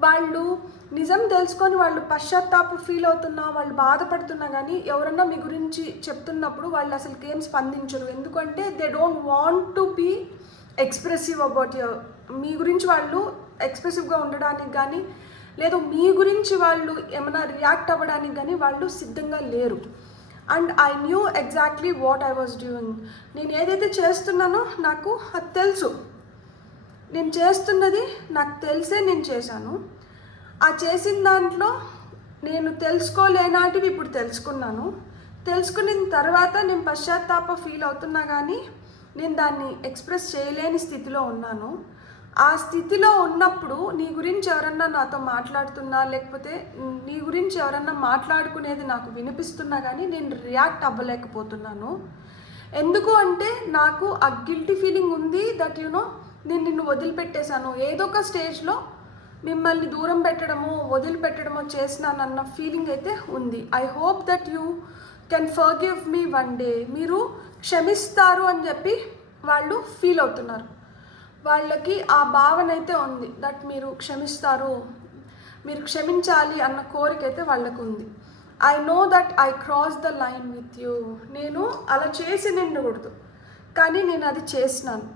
వాళ్ళు నిజం తెలుసుకొని వాళ్ళు పశ్చాత్తాప ఫీల్ అవుతున్నా వాళ్ళు బాధపడుతున్నా కానీ ఎవరన్నా మీ గురించి చెప్తున్నప్పుడు వాళ్ళు అసలుకి ఏం స్పందించరు. ఎందుకంటే they don't want to be expressive about your. మీ గురించి వాళ్ళు ఎక్స్ప్రెసివ్గా ఉండడానికి కానీ లేదు మీ గురించి వాళ్ళు ఏమైనా రియాక్ట్ అవ్వడానికి కానీ వాళ్ళు సిద్ధంగా లేరు. And I knew exactly what I was doing. నేను ఏదైతే చేస్తున్నానో నాకు అది తెలుసు. నేను చేస్తున్నది నాకు తెలిసే నేను చేశాను. ఆ చేసిన దాంట్లో నేను తెలుసుకోలేనాటివి ఇప్పుడు తెలుసుకున్నాను. తెలుసుకున్న తర్వాత నేను పశ్చాత్తాప ఫీల్ అవుతున్నా కానీ నేను దాన్ని ఎక్స్ప్రెస్ చేయలేని స్థితిలో ఉన్నాను. ఆ స్థితిలో ఉన్నప్పుడు నీ గురించి ఎవరన్నా నాతో మాట్లాడుతున్నా లేకపోతే నీ గురించి ఎవరన్నా మాట్లాడుకునేది నాకు వినిపిస్తున్నా కానీ నేను రియాక్ట్ అవ్వలేకపోతున్నాను. ఎందుకు అంటే నాకు ఆ గిల్టీ ఫీలింగ్ ఉంది దట్ నేను నిన్ను వదిలిపెట్టేశాను, ఏదో ఒక స్టేజ్లో మిమ్మల్ని దూరం పెట్టడమో వదిలిపెట్టడమో చేసినానన్న ఫీలింగ్ అయితే ఉంది. I hope that you can forgive me one day. మీరు క్షమిస్తారు అని చెప్పి వాళ్ళు ఫీల్ అవుతున్నారు. వాళ్ళకి ఆ భావన అయితే ఉంది దట్ మీరు క్షమిస్తారు, మీరు క్షమించాలి అన్న కోరిక అయితే వాళ్ళకు ఉంది. I know that I cross the line with you. నేను అలా చేసి నిండకూడదు కానీ నేను అది చేసినాను.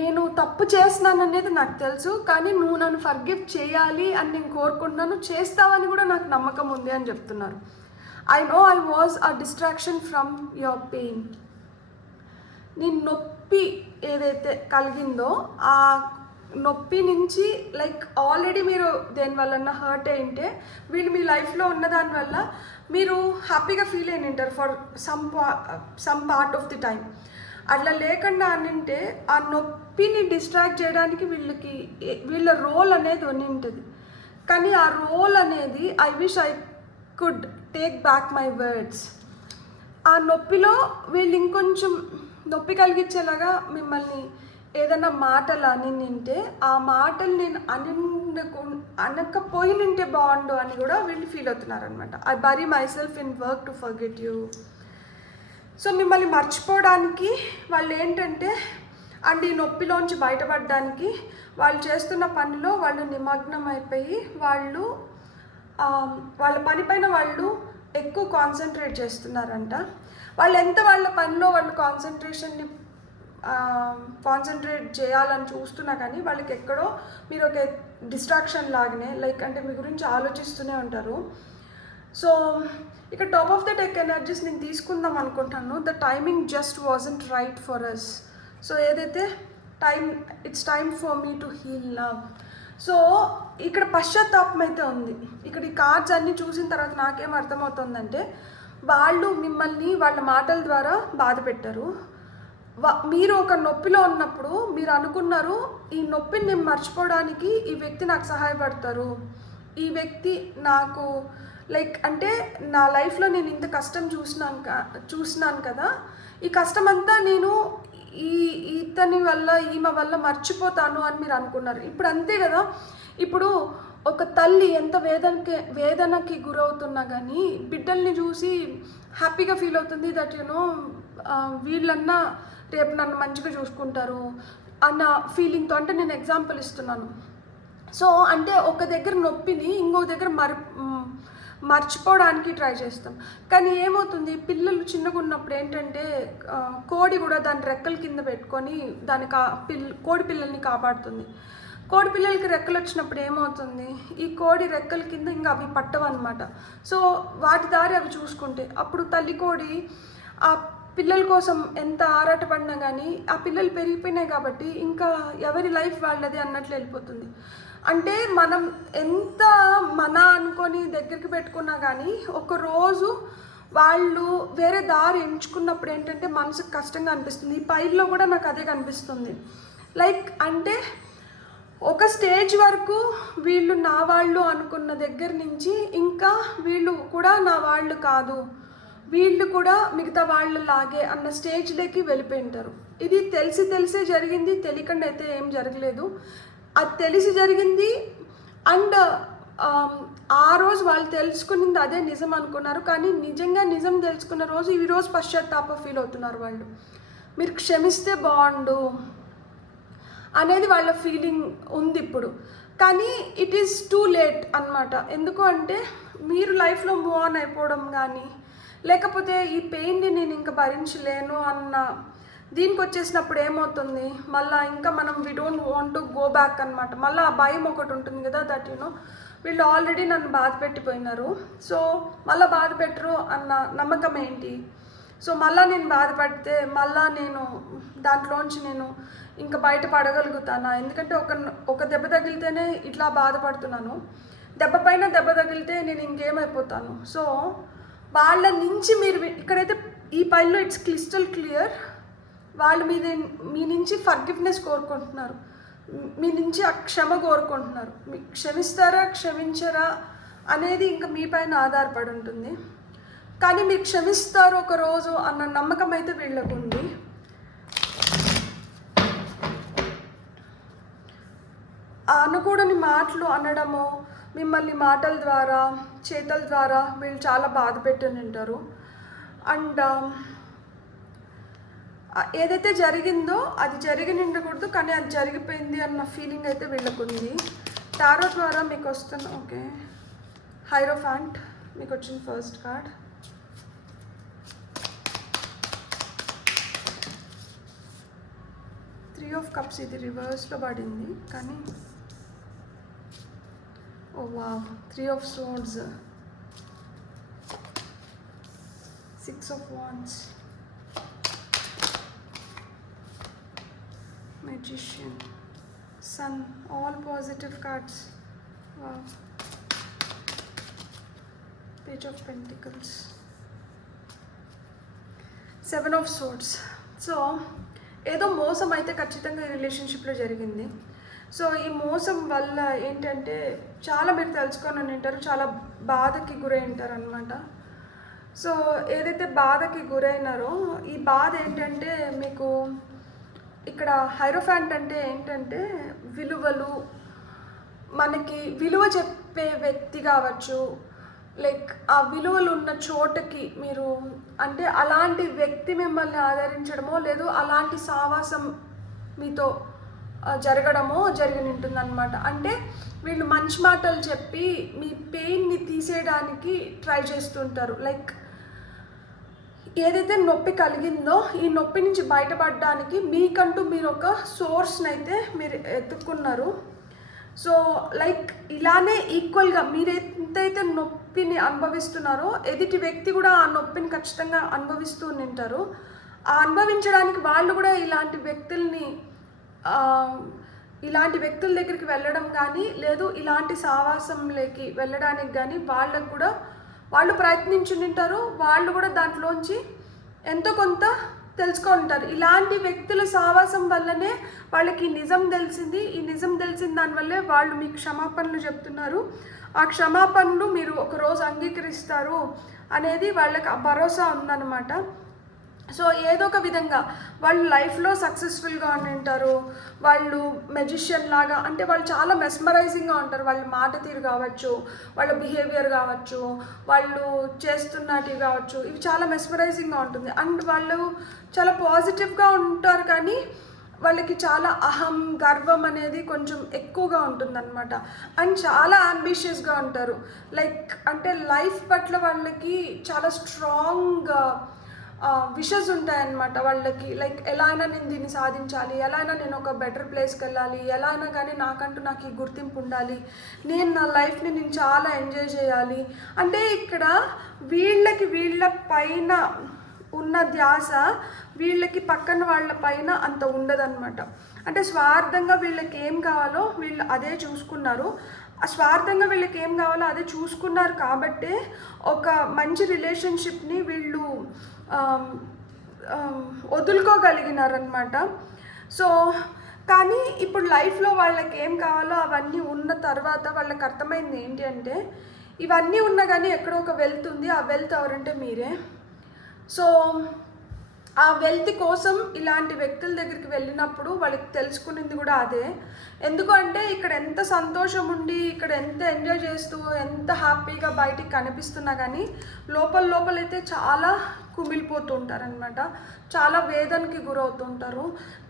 నేను తప్పు చేస్తున్నాను అనేది నాకు తెలుసు కానీ నువ్వు నన్ను ఫర్గివ్ చేయాలి అని నేను కోరుకుంటున్నాను, చేస్తావని కూడా నాకు నమ్మకం ఉంది అని చెప్తున్నారు. I know I was a distraction from your pain. నీ నొప్పి ఏదైతే కలిగిందో ఆ నొప్పి నుంచి లైక్ ఆల్రెడీ మీరు దేనివల్ల హర్ట్ అయింటే వీళ్ళు మీ లైఫ్లో ఉన్న దానివల్ల మీరు హ్యాపీగా ఫీల్ అయిన ఉంటారు for some part of the time. అట్లా లేకుండా అనింటే ఆ నొప్పిని డిస్ట్రాక్ట్ చేయడానికి వీళ్ళ రోల్ అనేది ఉంటుంది. కానీ ఆ రోల్ అనేది I wish I could take back my words. ఆ నొప్పిలో వీళ్ళు ఇంకొంచెం నొప్పి కలిగించేలాగా మిమ్మల్ని ఏదైనా మాటలు అనింటే ఆ మాటలు నేను అనకపోయినంటే బాగుండు అని కూడా వీళ్ళు ఫీల్ అవుతున్నారు అనమాట. I bury myself in work to forget you. So మిమ్మల్ని మర్చిపోవడానికి వాళ్ళు ఏంటంటే అండ్ ఈ నొప్పిలోంచి బయటపడడానికి వాళ్ళు చేస్తున్న పనిలో వాళ్ళు నిమగ్నం అయిపోయి వాళ్ళ పనిపైన వాళ్ళు ఎక్కువ కాన్సన్ట్రేట్ చేస్తున్నారంట. వాళ్ళు ఎంత వాళ్ళ పనిలో వాళ్ళు కాన్సన్ట్రేట్ చేయాలని చూస్తున్నా కానీ వాళ్ళకి ఎక్కడో మీరు ఒక డిస్ట్రాక్షన్ లాగానే, లైక్ అంటే మీ గురించి ఆలోచిస్తూనే ఉంటారు. సో ఇక్కడ top of the deck energies నేను తీసుకుందాం అనుకుంటాను. The timing just wasn't right for us. So ఏదైతే it's time for me to heal love. So ఇక్కడ పశ్చాత్తాపం అయితే ఉంది. ఇక్కడ ఈ కార్డ్స్ అన్నీ చూసిన తర్వాత నాకేం అర్థమవుతుందంటే, వాళ్ళు మిమ్మల్ని వాళ్ళ మాటల ద్వారా బాధ పెట్టారు. మీరు ఒక నొప్పిలో ఉన్నప్పుడు మీరు అనుకున్నారు, ఈ నొప్పిని నేను మర్చిపోవడానికి ఈ వ్యక్తి నాకు సహాయపడతారు, ఈ వ్యక్తి నాకు లైక్ అంటే నా లైఫ్లో నేను ఇంత కష్టం చూసినాను కదా, ఈ కష్టం అంతా నేను ఈమె వల్ల మర్చిపోతాను అని మీరు అనుకున్నారు. ఇప్పుడు అంతే కదా. ఇప్పుడు ఒక తల్లి ఎంత వేదనకి గురవుతున్నా కానీ బిడ్డల్ని చూసి హ్యాపీగా ఫీల్ అవుతుంది. దట్ వీళ్ళన్నా రేపు నన్ను మంచిగా చూసుకుంటారు అన్న ఫీలింగ్తో. అంటే నేను ఎగ్జాంపుల్ ఇస్తున్నాను. సో అంటే ఒక దగ్గర నొప్పిని ఇంకొక దగ్గర మర్చిపోవడానికి ట్రై చేస్తాం. కానీ ఏమవుతుంది, పిల్లలు చిన్నగా ఉన్నప్పుడు ఏంటంటే కోడి కూడా దాని రెక్కల కింద పెట్టుకొని దాని కోడి పిల్లల్ని కాపాడుతుంది. కోడి పిల్లలకి రెక్కలు వచ్చినప్పుడు ఏమవుతుంది, ఈ కోడి రెక్కల కింద ఇంకా అవి పట్టవన్నమాట. సో వాటి దారి అవి చూసుకుంటే అప్పుడు తల్లి కోడి ఆ పిల్లల కోసం ఎంత ఆరాటపడినా కానీ ఆ పిల్లలు పెరిగిపోయినాయి కాబట్టి ఇంకా ఎవరి లైఫ్ వాళ్ళది అన్నట్లు వెళ్ళిపోతుంది. అంటే మనం ఎంత అనుకొని దగ్గరికి పెట్టుకున్నా కానీ ఒకరోజు వాళ్ళు వేరే దారి ఎంచుకున్నప్పుడు ఏంటంటే మనసుకు కష్టంగా అనిపిస్తుంది. ఈ పైల్లో కూడా నాకు అదే కనిపిస్తుంది. లైక్ అంటే ఒక స్టేజ్ వరకు వీళ్ళు నా వాళ్ళు అనుకున్న దగ్గర నుంచి ఇంకా వీళ్ళు కూడా నా వాళ్ళు కాదు, వీళ్ళు కూడా మిగతా వాళ్ళు లాగే అన్న స్టేజ్లోకి వెళ్ళిపోయింటారు. ఇది తెలిసే జరిగింది, తెలియకుండా అయితే ఏం జరగలేదు. అది తెలిసి జరిగింది. అండ్ ఆ రోజు వాళ్ళు తెలుసుకునింది అదే నిజం అనుకున్నారు. కానీ నిజంగా నిజం తెలుసుకున్న రోజు ఈరోజు పశ్చాత్తాప ఫీల్ అవుతున్నారు వాళ్ళు. మీరు క్షమిస్తే బాగుండు అనేది వాళ్ళ ఫీలింగ్ ఉంది ఇప్పుడు. కానీ ఇట్ ఈస్ టూ లేట్ అన్నమాట. ఎందుకు అంటే మీరు లైఫ్లో మూవ్ ఆన్ అయిపోవడం కానీ, లేకపోతే ఈ పెయిన్ని నేను ఇంకా భరించలేను అన్న దీనికి వచ్చేసినప్పుడు ఏమవుతుంది, మళ్ళీ ఇంకా మనం we don't want to go back అనమాట. మళ్ళీ ఆ భయం ఒకటి ఉంటుంది కదా, దట్ వీళ్ళు ఆల్రెడీ నన్ను బాధ పెట్టిపోయినారు, సో మళ్ళీ బాధ పెట్టరు అన్న నమ్మకం ఏంటి. సో మళ్ళీ నేను బాధపడితే మళ్ళీ నేను దాంట్లోంచి నేను ఇంకా బయటపడగలుగుతానా? ఎందుకంటే ఒక దెబ్బ తగిలితేనే ఇట్లా బాధపడుతున్నాను, దెబ్బ పైన దెబ్బ తగిలితే నేను ఇంకేమైపోతాను. సో వాళ్ళ నుంచి మీరు ఇక్కడైతే ఈ పైల్లో ఇట్స్ క్రిస్టల్ క్లియర్, వాళ్ళు మీ నుంచి ఫర్గివ్నెస్ కోరుకుంటున్నారు, మీ నుంచి ఆ క్షమ కోరుకుంటున్నారు. మీ క్షమిస్తారా క్షమించరా అనేది ఇంకా మీ పైన ఆధారపడి ఉంటుంది. కానీ మీరు క్షమిస్తారు ఒకరోజు అన్న నమ్మకం అయితే వీళ్ళకు ఉంది. అనకూడని మాటలు అనడము, మిమ్మల్ని మాటల ద్వారా చేతల ద్వారా వీళ్ళు చాలా బాధ పెట్టి ఉంటారు. అండ్ ఏదైతే జరిగిందో అది జరిగి ఉండకూడదు, కానీ అది జరిగిపోయింది అన్న ఫీలింగ్ అయితే వీళ్ళకు ఉంది. టారో ద్వారా మీకు వస్తున్న ఓకే హైరోఫాంట్ మీకు వచ్చిన first card. Three of cups ఇది రివర్స్లో పడింది, కానీ oh wow, three of swords, six of wands, Magician, Sun, all positive cards. Wow. Page of Pentacles, Seven of Swords. So ఏదో మోసం అయితే ఖచ్చితంగా ఈ రిలేషన్షిప్లో జరిగింది. సో ఈ మోసం వల్ల ఏంటంటే చాలా మీరు తెలుసుకొని ఉంటారు, చాలా బాధకి గురై ఉంటారు అనమాట. సో ఏదైతే బాధకి గురైనారో ఈ బాధ ఏంటంటే మీకు ఇక్కడ హైరోఫాంట్ అంటే ఏంటంటే విలువలు, మనకి విలువ చెప్పే వ్యక్తి కావచ్చు, లైక్ ఆ విలువలు ఉన్న చోటకి మీరు అంటే అలాంటి వ్యక్తి మిమ్మల్ని ఆదరించడమో లేదు అలాంటి సావాసం మీతో జరగడమో జరిగి ఉంటుంది అనమాట. అంటే వీళ్ళు మంచి మాటలు చెప్పి మీ పెయిన్ని తీసేయడానికి ట్రై చేస్తుంటారు. లైక్ ఏదైతే నొప్పి కలిగిందో ఈ నొప్పి నుంచి బయటపడడానికి మీకంటూ మీరు ఒక సోర్స్ని అయితే మీరు ఎత్తుక్కున్నారు. సో లైక్ ఇలానే ఈక్వల్గా మీరు ఎంతైతే నొప్పిని అనుభవిస్తున్నారో ఎదుటి వ్యక్తి కూడా ఆ నొప్పిని ఖచ్చితంగా అనుభవిస్తూ ఉంటారు. ఆ అనుభవించడానికి వాళ్ళు కూడా ఇలాంటి వ్యక్తుల దగ్గరికి వెళ్ళడం కానీ లేదు ఇలాంటి సావాసంలోకి వెళ్ళడానికి కానీ వాళ్ళకు కూడా వాళ్ళు ప్రయత్నించుంటారు. వాళ్ళు కూడా దాంట్లోంచి ఎంతో కొంత తెలుసుకుంటారు. ఇలాంటి వ్యక్తుల సావాసం వల్లనే వాళ్ళకి నిజం తెలిసింది. ఈ నిజం తెలిసిన దానివల్లే వాళ్ళు మీకు క్షమాపణలు చెప్తున్నారు. ఆ క్షమాపణలు మీరు ఒకరోజు అంగీకరిస్తారు అనేది వాళ్ళకి ఆ భరోసా ఉందన్నమాట. సో ఏదో ఒక విధంగా వాళ్ళు లైఫ్లో సక్సెస్ఫుల్గా ఉంటారు. వాళ్ళు మెజిషియన్ లాగా, అంటే వాళ్ళు చాలా మెస్మరైజింగ్గా ఉంటారు. వాళ్ళ మాట తీరు కావచ్చు, వాళ్ళ బిహేవియర్ కావచ్చు, వాళ్ళు చేస్తున్నటివి కావచ్చు, ఇవి చాలా మెస్మరైజింగ్గా ఉంటుంది. అండ్ వాళ్ళు చాలా పాజిటివ్గా ఉంటారు, కానీ వాళ్ళకి చాలా అహం గర్వం అనేది కొంచెం ఎక్కువగా ఉంటుందన్నమాట. అండ్ చాలా అంబిషియస్గా ఉంటారు. లైక్ అంటే లైఫ్ పట్ల వాళ్ళకి చాలా స్ట్రాంగ్ విషెస్ ఉంటాయన్నమాట వాళ్ళకి. లైక్ ఎలా అయినా నేను దీన్ని సాధించాలి, ఎలా అయినా నేను ఒక బెటర్ ప్లేస్కి వెళ్ళాలి, ఎలా అయినా కానీ నాకు ఈ గుర్తింపు ఉండాలి, నేను నా లైఫ్ని నేను చాలా ఎంజాయ్ చేయాలి. అంటే ఇక్కడ వీళ్ళ పైన ఉన్న ధ్యాస వీళ్ళకి పక్కన వాళ్ళ పైన అంత ఉండదన్నమాట. అంటే స్వార్థంగా వీళ్ళకి ఏం కావాలో వీళ్ళు అదే చూసుకున్నారు. స్వార్థంగా వీళ్ళకి ఏం కావాలో అదే చూసుకున్నారు కాబట్టే ఒక మంచి రిలేషన్షిప్ని వీళ్ళు వదులుకోగలిగినారనమాట. సో కానీ ఇప్పుడు లైఫ్లో వాళ్ళకి ఏం కావాలో అవన్నీ ఉన్న తర్వాత వాళ్ళకి అర్థమైంది ఏంటి అంటే, ఇవన్నీ ఉన్నా కానీ ఎక్కడో ఒక వెల్త్ ఉంది. ఆ వెల్త్ ఎవరంటే మీరే. సో ఆ వెల్త్ కోసం ఇలాంటి వ్యక్తుల దగ్గరికి వెళ్ళినప్పుడు వాళ్ళకి తెలుసుకునేది కూడా అదే. ఎందుకంటే ఇక్కడ ఎంత సంతోషం ఉండి, ఇక్కడ ఎంత ఎంజాయ్ చేస్తూ, ఎంత హ్యాపీగా బయటికి కనిపిస్తున్నా కానీ లోపలైతే చాలా కుమిలిపోతూ ఉంటారనమాట. చాలా వేదనకి గురవుతుంటారు,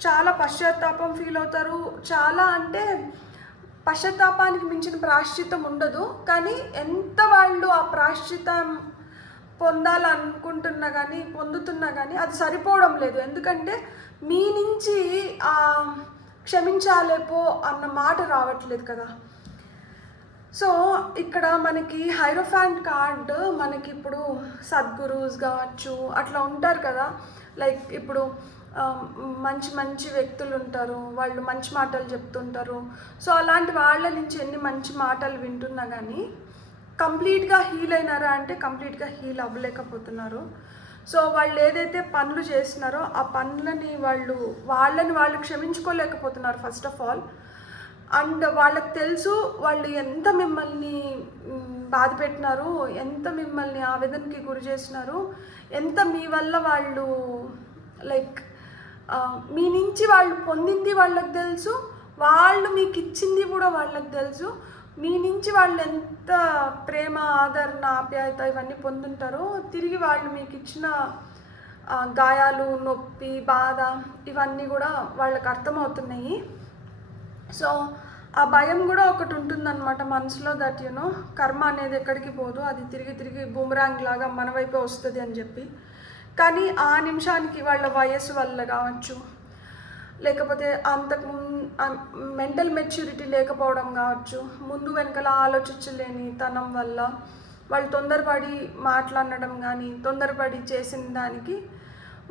చాలా పశ్చాత్తాపం ఫీల్ అవుతారు. చాలా అంటే పశ్చాత్తాపానికి మించిన ప్రాయశ్చిత్తం ఉండదు. కానీ ఎంత వాళ్ళు ఆ ప్రాయశ్చిత్తం పొందుతున్నా కానీ అది సరిపోవడం లేదు. ఎందుకంటే మీ నుంచి క్షమించాలేపో అన్న మాట రావట్లేదు కదా. సో ఇక్కడ మనకి హైరోఫాంట్ కార్డ్ మనకి ఇప్పుడు సద్గురూస్ కావచ్చు అట్లా ఉంటారు కదా. లైక్ ఇప్పుడు మంచి వ్యక్తులు ఉంటారు, వాళ్ళు మంచి మాటలు చెప్తుంటారు. సో అలాంటి వాళ్ళ నుంచి ఎన్ని మంచి మాటలు వింటున్నా కానీ కంప్లీట్గా హీల్ అయినారా అంటే కంప్లీట్గా హీల్ అవ్వలేకపోతున్నారు. సో వాళ్ళు ఏదైతే పనులు చేస్తున్నారో ఆ పనులని వాళ్ళని క్షమించుకోలేకపోతున్నారు ఫస్ట్ ఆఫ్ ఆల్. అండ్ వాళ్ళకి తెలుసు వాళ్ళు ఎంత మిమ్మల్ని బాధ పెట్టినారు, ఎంత మిమ్మల్ని ఆవేదనకి గురి చేసినారు, ఎంత మీ వల్ల వాళ్ళు లైక్ మీ నుంచి వాళ్ళు పొందింది వాళ్ళకి తెలుసు, వాళ్ళు మీకు ఇచ్చింది కూడా వాళ్ళకి తెలుసు. మీ నుంచి వాళ్ళు ఎంత ప్రేమ, ఆదరణ, ఆప్యాయత ఇవన్నీ పొందుంటారో తిరిగి వాళ్ళు మీకు ఇచ్చిన గాయాలు, నొప్పి, బాధ ఇవన్నీ కూడా వాళ్ళకి అర్థమవుతున్నాయి. సో ఆ భయం కూడా ఒకటి ఉంటుందన్నమాట మనసులో, దట్ కర్మ అనేది ఎక్కడికి పోదు, అది తిరిగి బూమరాంగ్ లాగా మన వైపే వస్తుంది అని చెప్పి. కానీ ఆ నిమిషానికి వాళ్ళ వయస్సు వల్ల కావచ్చు, లేకపోతే అంతకు మెంటల్ మెచ్యూరిటీ లేకపోవడం కావచ్చు, ముందు వెనకాల ఆలోచించలేని తనం వల్ల వాళ్ళు తొందరపడి మాట్లాడడం కానీ తొందరపడి చేసిన దానికి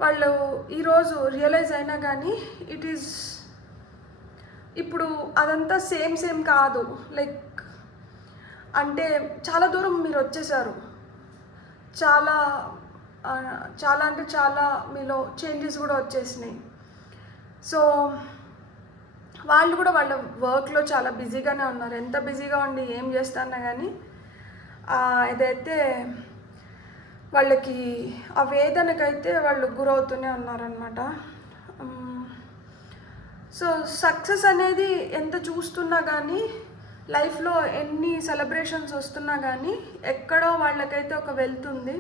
వాళ్ళు ఈరోజు రియలైజ్ అయినా కానీ ఇట్ ఈజ్ ఇప్పుడు అదంతా సేమ్ కాదు. లైక్ అంటే చాలా దూరం మీరు వచ్చేసారు, చాలా అంటే చాలా మీలో చేంజెస్ కూడా వచ్చేసినాయి. సో వాళ్ళు కూడా వాళ్ళ వర్క్లో చాలా బిజీగానే ఉన్నారు. ఎంత బిజీగా ఉండి ఏం చేస్తున్నా కానీ ఏదైతే వాళ్ళకి ఆ వేదనకైతే వాళ్ళు గురవుతూనే ఉన్నారనమాట. సో సక్సెస్ అనేది ఎంత చూస్తున్నా కానీ, లైఫ్లో ఎన్ని సెలబ్రేషన్స్ వస్తున్నా కానీ ఎక్కడో వాళ్ళకైతే ఒక వెల్త్ ఉంది.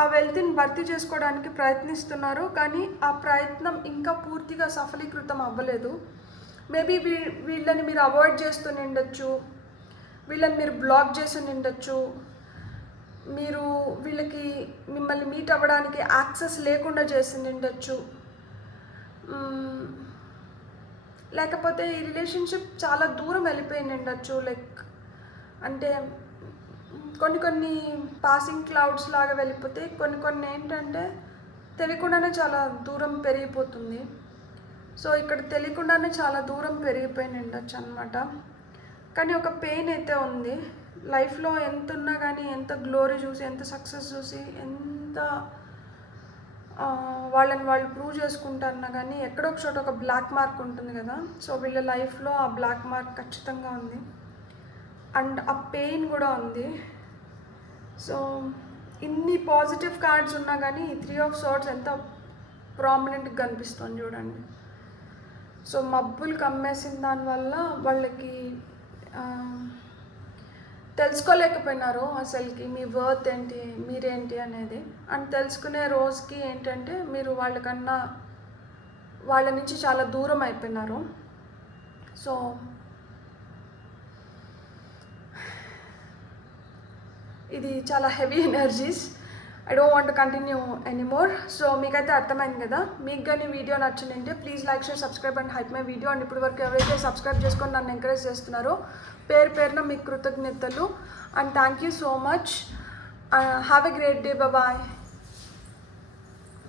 ఆ వెల్త్ని భర్తీ చేసుకోవడానికి ప్రయత్నిస్తున్నారు, కానీ ఆ ప్రయత్నం ఇంకా పూర్తిగా సఫలీకృతం అవ్వలేదు. మేబీ వీళ్ళని మీరు అవాయిడ్ చేస్తూ ఉండొచ్చు, వీళ్ళని మీరు బ్లాక్ చేసి ఉండొచ్చు, మీరు వీళ్ళకి మిమ్మల్ని మీట్ అవ్వడానికి యాక్సెస్ లేకుండా చేసి ఉండొచ్చు. లేకపోతే ఈ రిలేషన్షిప్ చాలా దూరం వెళ్ళిపోయింది ఉండొచ్చు. లైక్ అంటే కొన్ని పాసింగ్ క్లౌడ్స్ లాగా వెళ్ళిపోతే, కొన్ని ఏంటంటే తెలియకుండానే చాలా దూరం పెరిగిపోతుంది. సో ఇక్కడ తెలియకుండానే చాలా దూరం పెరిగిపోయింది ఉండొచ్చు అనమాట. కానీ ఒక పెయిన్ అయితే ఉంది లైఫ్లో. ఎంత ఉన్నా కానీ, ఎంత గ్లోరీ చూసి, ఎంత సక్సెస్ చూసి, ఎంత వాళ్ళని వాళ్ళు ప్రూవ్ చేసుకుంటారన్నా కానీ ఎక్కడో ఒక చోట ఒక బ్లాక్ మార్క్ ఉంటుంది కదా. సో వీళ్ళ లైఫ్లో ఆ బ్లాక్ మార్క్ ఖచ్చితంగా ఉంది అండ్ ఆ పెయిన్ కూడా ఉంది. సో ఇన్ని పాజిటివ్ కార్డ్స్ ఉన్నా కానీ 3 ఆఫ్ సోర్డ్స్ ఎంత ప్రామినెంట్గా కనిపిస్తుంది చూడండి. సో మబ్బులు కమ్మేసిన దానివల్ల వాళ్ళకి తెలుసుకోలేకపోయినారు అసలుకి మీ వర్త్ ఏంటి, మీరేంటి అనేది. అండ్ తెలుసుకునే రోజుకి ఏంటంటే మీరు వాళ్ళ నుంచి చాలా దూరం అయిపోయినారు. సో ఇది చాలా heavy energies. I don't want to continue anymore. So మీకైతే అర్థమైంది కదా. మీకు కానీ వీడియో నచ్చిందంటే please like, share, subscribe and hype my video. And ఇప్పటి వరకు ఎవరైతే సబ్స్క్రైబ్ చేసుకొని నన్ను ఎంకరేజ్ చేస్తున్నారో పేరున మీకు కృతజ్ఞతలు. And thank you so much. Have a great day. Bye.